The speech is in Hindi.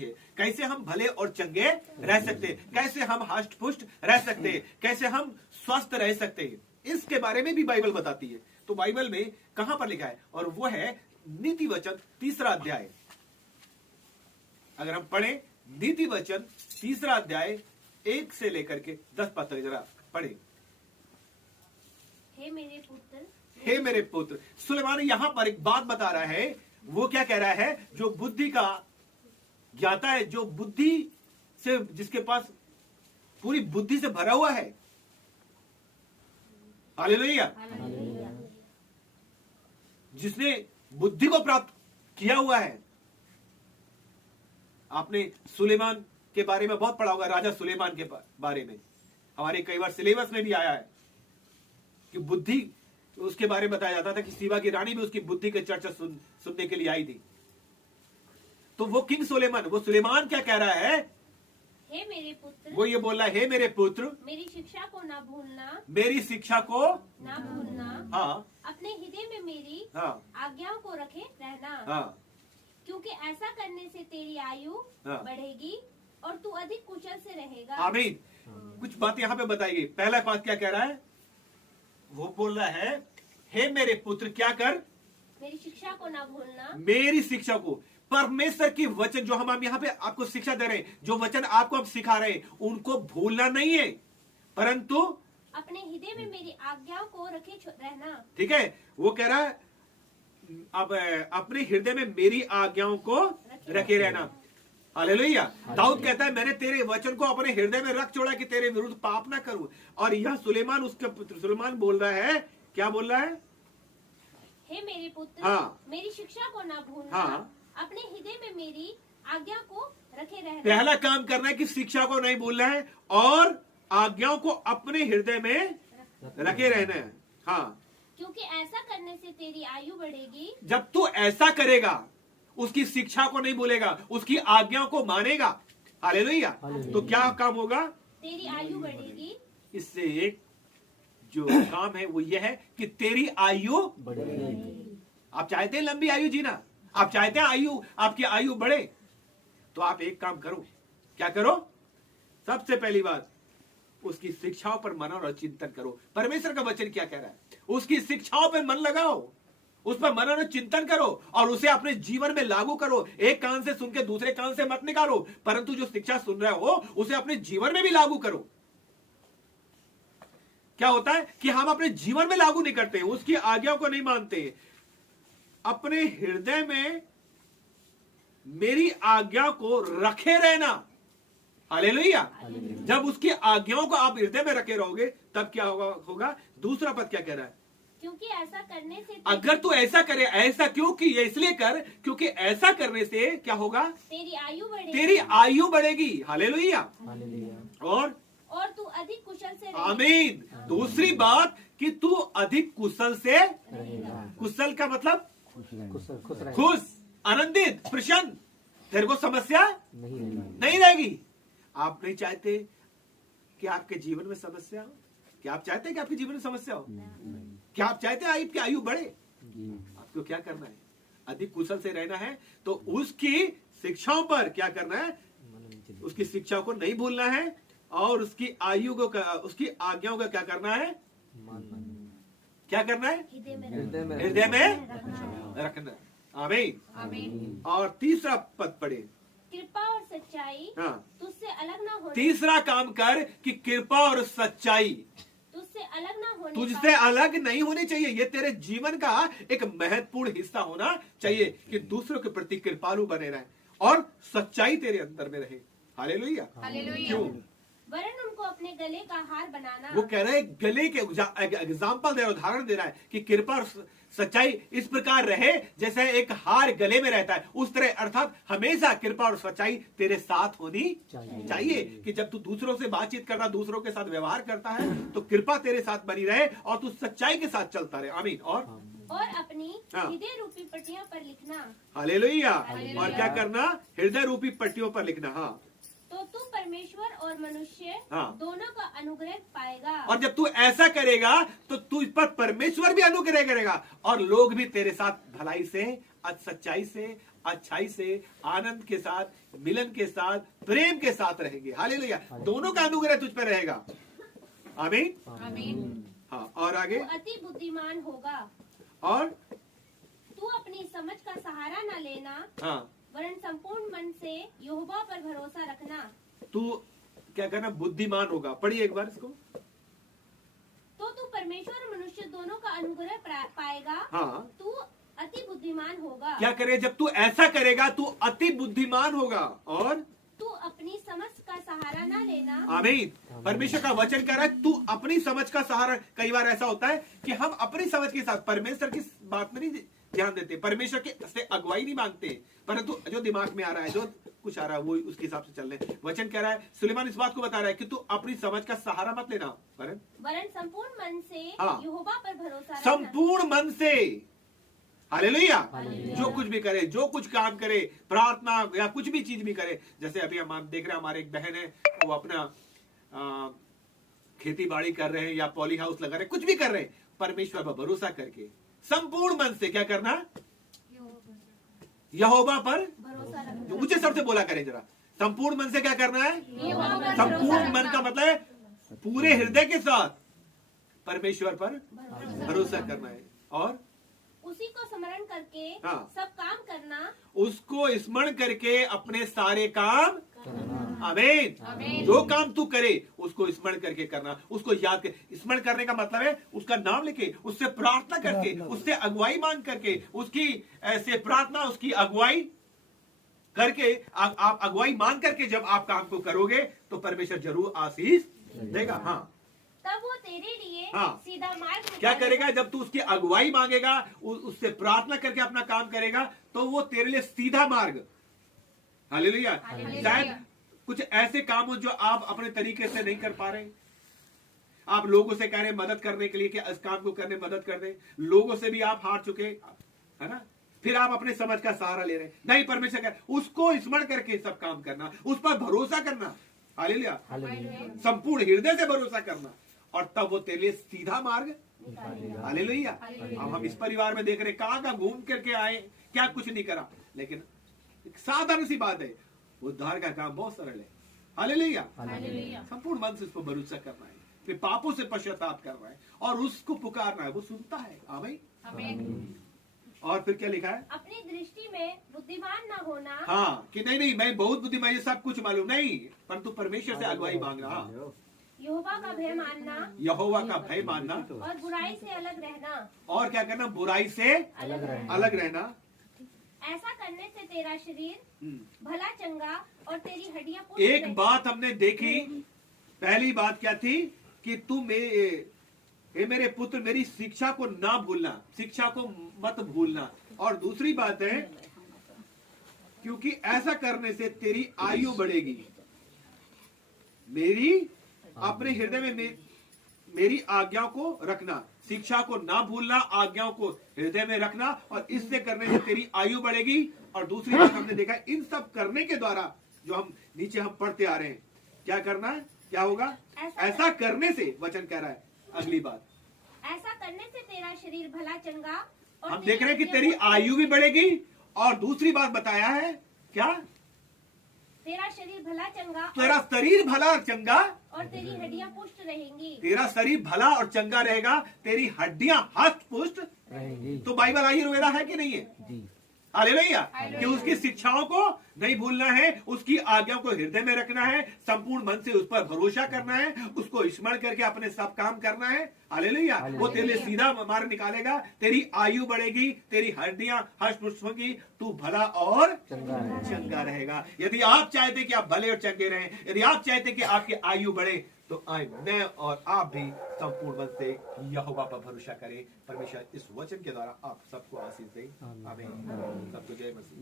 है, कैसे हम भले और चंगे रह सकते हैं, कैसे हम हष्ट पुष्ट रह सकते हैं, कैसे हम स्वस्थ रह सकते हैं, इसके बारे में भी बाइबल बताती है। तो बाइबल में कहां पर लिखा है, और वो है नीति वचन 3 अध्याय। अगर हम पढ़े नीति वचन 3 अध्याय 1 से लेकर के 10 पद तक, जरा पढ़े। हे मेरे पुत्र, हे मेरे पुत्र, सुलेमान यहां पर एक बात बता रहा है। वो क्या कह रहा है, जो बुद्धि का ज्ञाता है, जो बुद्धि से, जिसके पास पूरी बुद्धि से भरा हुआ है, हालेलुया, जिसने बुद्धि को प्राप्त किया हुआ है। आपने सुलेमान के बारे में बहुत पढ़ा होगा, राजा सुलेमान के बारे में। हमारे कई बार सिलेबस में भी आया है कि बुद्धि, उसके बारे में बताया जाता था कि सीबा की रानी भी उसकी बुद्धि की चर्चा सुनने के लिए आई थी। तो वो किंग सुलेमान, वो सुलेमान क्या कह रहा है, हे मेरे पुत्र, वो ये बोल रहा है, हे मेरे पुत्र, मेरी शिक्षा को ना भूलना, मेरी शिक्षा को ना भूलना, हाँ अपने हृदय में मेरी हाँ आज्ञाओं को रखे रहना, हाँ क्योंकि ऐसा करने से तेरी आयु हाँ। बढ़ेगी और तू अधिक कुशल से रहेगा। आमीन। कुछ बात यहाँ पे बताई गई। पहला बात क्या कह रहा है, वो बोल रहा है, हे मेरे पुत्र क्या कर, मेरी शिक्षा को ना भूलना, मेरी शिक्षा को, परमेश्वर की वचन जो हम यहाँ पे आपको शिक्षा दे रहे हैं, जो वचन आपको हम सिखा रहे हैं, उनको भूलना नहीं है, परंतु अपने हृदय में मेरी आज्ञाओं को रखे रहना। ठीक है, वो कह रहा है अब अपने हृदय में मेरी आज्ञाओं को रखे रहना। हालेलुया। दाऊद कहता है, मैंने तेरे वचन को अपने हृदय में रख छोड़ा कि तेरे विरुद्ध पाप ना करूं। और यह सुलेमान, उसके पुत्र सुलेमान बोल रहा है, क्या बोल रहा है, हे मेरे पुत्र, हाँ। मेरी शिक्षा को ना भूलना, हाँ। अपने हृदय में मेरी आज्ञा को रखे रहना। पहला काम करना है कि शिक्षा को नहीं भूलना है और आज्ञाओं को अपने हृदय में रखे रहना है। हाँ, क्योंकि ऐसा करने से तेरी आयु बढ़ेगी। जब तू ऐसा करेगा, उसकी शिक्षा को नहीं भूलेगा, उसकी आज्ञाओं को मानेगा, हालेलुया, तो क्या काम होगा, तेरी आयु बढ़ेगी। इससे एक जो काम है वो ये है कि तेरी आयु बढ़ेगी। आप चाहते हैं लंबी आयु जीना, आप चाहते हैं आयु, आपकी आयु बढ़े, तो आप एक काम करो। क्या करो, सबसे पहली बात, उसकी शिक्षाओं पर मनन और चिंतन करो। परमेश्वर का वचन क्या कह रहा है, उसकी शिक्षाओं पर मन लगाओ, उस पर मनन और चिंतन करो और उसे अपने जीवन में लागू करो। एक कान से सुन के दूसरे कान से मत निकालो, परंतु जो शिक्षा सुन रहे हो उसे अपने जीवन में भी लागू करो। क्या होता है कि हम अपने जीवन में लागू नहीं करते, उसकी आज्ञाओं को नहीं मानते। अपने हृदय में मेरी आज्ञा को रखे रहना, हालेलुया। जब उसकी आज्ञाओं को आप हृदय में रखे रहोगे तब क्या होगा। दूसरा पद क्या कह रहा है, क्योंकि ऐसा करने से अगर तू ऐसा करे, ऐसा क्यों कि ये इसलिए कर, क्योंकि ऐसा करने से क्या होगा, तेरी आयु बढ़ेगी, तेरी आयु बढ़ेगी, हालेलुया, और तू अधिक कुशल से रहेगा। आमीन। दूसरी बात कि तू अधिक कुशल से, कुशल का मतलब खुश, आनंदित, प्रसन्न, तेरे को समस्या नहीं रहेगी। आप नहीं चाहते कि आपके जीवन में समस्या हो, क्या आप चाहते हैं कि आपके जीवन में समस्या हो, क्या आप चाहते हैं आपकी आयु बढ़े। आपको क्या करना है, अधिक कुशल से रहना है, तो उसकी शिक्षाओं पर क्या करना है, उसकी शिक्षाओं को नहीं भूलना है और उसकी आयु को, उसकी आज्ञाओं का क्या करना है, क्या करना है, हृदय में रखना। आमीन। और तीसरा पद पढ़े, कृपा और सच्चाई हाँ, तुझसे अलग ना होने, तीसरा काम कर कि कृपा और सच्चाई तुझसे अलग ना होने, तुझसे अलग नहीं होनी चाहिए। ये तेरे जीवन का एक महत्वपूर्ण हिस्सा होना चाहिए कि दूसरों के प्रति कृपालु बने रहे और सच्चाई तेरे अंदर में रहे। हालेलुया। क्यों, वरन उनको अपने गले का हार बनाना। वो कह रहे हैं, गले के एग्जाम्पल दे रहा है, उदाहरण दे रहा है कि कृपा और सच्चाई इस प्रकार रहे जैसे एक हार गले में रहता है, उस तरह, अर्थात हमेशा कृपा और सच्चाई तेरे साथ होनी चाहिए कि जब तू दूसरों से बातचीत करता, दूसरों के साथ व्यवहार करता है, तो कृपा तेरे साथ बनी रहे और तू सच्चाई के साथ चलता रहे। आमीन। और अपनी हृदय रूपी पट्टियों पर लिखना। हालेलुया। और क्या करना, हृदय रूपी पट्टियों पर लिखना। हाँ, तो तू परमेश्वर और मनुष्य दोनों का अनुग्रह पाएगा। और जब तू ऐसा करेगा तो तू इस पर परमेश्वर भी अनुग्रह करेगा और लोग भी तेरे साथ भलाई से, सच्चाई से अच्छाई से, आनंद के साथ, मिलन के साथ, प्रेम के साथ रहेंगे। हालेलुया। दोनों का अनुग्रह तुझ पर रहेगा। आमीन। आमीन। हाँ, और आगे। तू अति बुद्धिमान होगा और तू अपनी समझ का सहारा न लेना, हाँ, वरन संपूर्ण मन से यहोवा पर भरोसा रखना। तू क्या करना? बुद्धिमान होगा। पढ़िए एक बार इसको। तो तू परमेश्वर और मनुष्य दोनों का अनुग्रह पाएगा। हाँ, तू अति बुद्धिमान होगा। क्या करे? जब तू ऐसा करेगा तू अति बुद्धिमान होगा। और तू अपनी समझ का सहारा न लेना। आमीन। परमेश्वर का वचन कह रहा है तू अपनी समझ का सहारा। कई बार ऐसा होता है कि हम अपनी समझ के साथ परमेश्वर की बात में नहीं ध्यान देते, परमेश्वर के से अगुवाई नहीं मांगते, परंतु जो दिमाग में आ रहा है, जो कुछ आ रहा है, वो उसके हिसाब से चलने। वचन कह रहा है, सुलेमान इस बात को बता रहा है कि तू अपनी समझ का सहारा मत लेना, वरन संपूर्ण मन से हाँ, यहोवा पर भरोसा रखना। संपूर्ण मन से। हालेलुया। जो कुछ भी करे, जो कुछ काम करे, प्रार्थना या कुछ भी चीज भी करे, जैसे अभी हम देख रहे हैं हमारे एक बहन है, वो अपना खेती बाड़ी कर रहे हैं या पॉली हाउस लगा रहे हैं, कुछ भी कर रहे हैं, परमेश्वर पर भरोसा करके संपूर्ण मन से क्या करना? यहोवा पर भरोसा रखना। ऊंचे स्वर से बोला करें जरा। संपूर्ण मन से क्या करना है? संपूर्ण मन का मतलब है पूरे हृदय के साथ परमेश्वर पर भरोसा करना है। और उसी को स्मरण करके हाँ, सब काम करना। उसको स्मरण करके अपने सारे काम। आमीन। जो काम तू करे उसको स्मरण करके करना, उसको याद कर। स्मरण करने का मतलब है उसका नाम लेके, उससे प्रार्थना करके, उससे अगुवाई मांग करके, उसकी ऐसे प्रार्थना, उसकी अगुवाई करके, आप अगुवाई मांग करके जब आप काम को करोगे तो परमेश्वर जरूर आशीष देगा। हाँ, तब वो तेरे लिए हाँ, सीधा मार्ग क्या करेगा? जब तू उसकी अगुवाई मांगेगा, उससे प्रार्थना करके अपना काम करेगा, तो वो तेरे लिए सीधा मार्ग। हालेलुया। शायद कुछ ऐसे काम हो जो आप अपने तरीके से नहीं कर पा रहे, आप लोगों से कह रहे मदद करने के लिए कि इस काम को करने मदद कर दे, लोगों से भी आप हार चुके, है ना? फिर आप अपने समझ का सहारा ले रहे हैं। नहीं, परमेश्वर का उसको स्मरण करके सब काम करना, उस पर भरोसा करना। हालेलुया। संपूर्ण हृदय से भरोसा करना, और तब वो तेरे लिए सीधा मार्ग। हालेलुया। अब हम इस परिवार में देख रहे कहां घूम करके आए, क्या कुछ नहीं करा, लेकिन एक साधारण सी बात है, उद्धार का काम बहुत सरल है। हालेलुया। संपूर्ण मन से उस पर भरोसा करना है, फिर पापों से पश्चाताप करना है और उसको पुकारना है, वो सुनता है। आमीन। और फिर क्या लिखा है? अपनी दृष्टि में बुद्धिमान न होना। हाँ, कि नहीं मैं बहुत बुद्धिमान, ये सब कुछ मालूम नहीं, परंतु परमेश्वर से अगुवाई मांगना, यहोवा का भय मानना, यहोवा का भय मानना, और बुराई से अलग रहना। और क्या करना? बुराई से अलग रहना। ऐसा करने से तेरा शरीर भला चंगा और तेरी हड्डियां पुष्ट एक रहेंगी। बात हमने देखी, पहली बात क्या थी कि तू मेरे पुत्र मेरी शिक्षा को ना भूलना, शिक्षा को मत भूलना। और दूसरी बात है, क्योंकि ऐसा करने से तेरी आयु बढ़ेगी। मेरी अपने हृदय में मेरी आज्ञाओं को रखना, शिक्षा को ना भूलना, आज्ञाओं को हृदय में रखना, और इससे करने से तेरी आयु बढ़ेगी। और दूसरी बात हमने देखा, इन सब करने के द्वारा जो हम नीचे हम पढ़ते आ रहे हैं, क्या करना है, क्या होगा? ऐसा करने से, वचन कह रहा है अगली बात, ऐसा करने से तेरा शरीर भला चंगा और हम देख रहे हैं कि तेरी आयु भी बढ़ेगी। और दूसरी बात बताया है क्या? तेरा शरीर भला चंगा, तेरा शरीर भला और चंगा, और तेरी हड्डियां पुष्ट रहेंगी। तेरा शरीर भला और चंगा रहेगा, तेरी हड्डियां हष्ट पुष्ट रहेंगी। तो बाइबल आयुर्वेदा है कि नहीं है? हालेलुया। कि उसकी शिक्षाओं को नहीं भूलना है, उसकी आज्ञाओं को हृदय में रखना है, संपूर्ण मन से उस पर भरोसा करना है, उसको स्मरण करके अपने सब काम करना है। हालेलुया। वो तेरे लिए सीधा मार्ग निकालेगा, तेरी आयु बढ़ेगी, तेरी हड्डियां हष्ट पुष्ट होंगी, तू भला और चंगा रहेगा। यदि आप चाहते कि आप भले और चंगे रहें, यदि आप चाहते कि आपकी आयु बढ़े, तो आए मैं और आप भी संपूर्ण मन से यहोवा पर भरोसा करें। परमेश्वर इस वचन के द्वारा आप सबको आशीष दे। आमीन। सबको जय मसीह।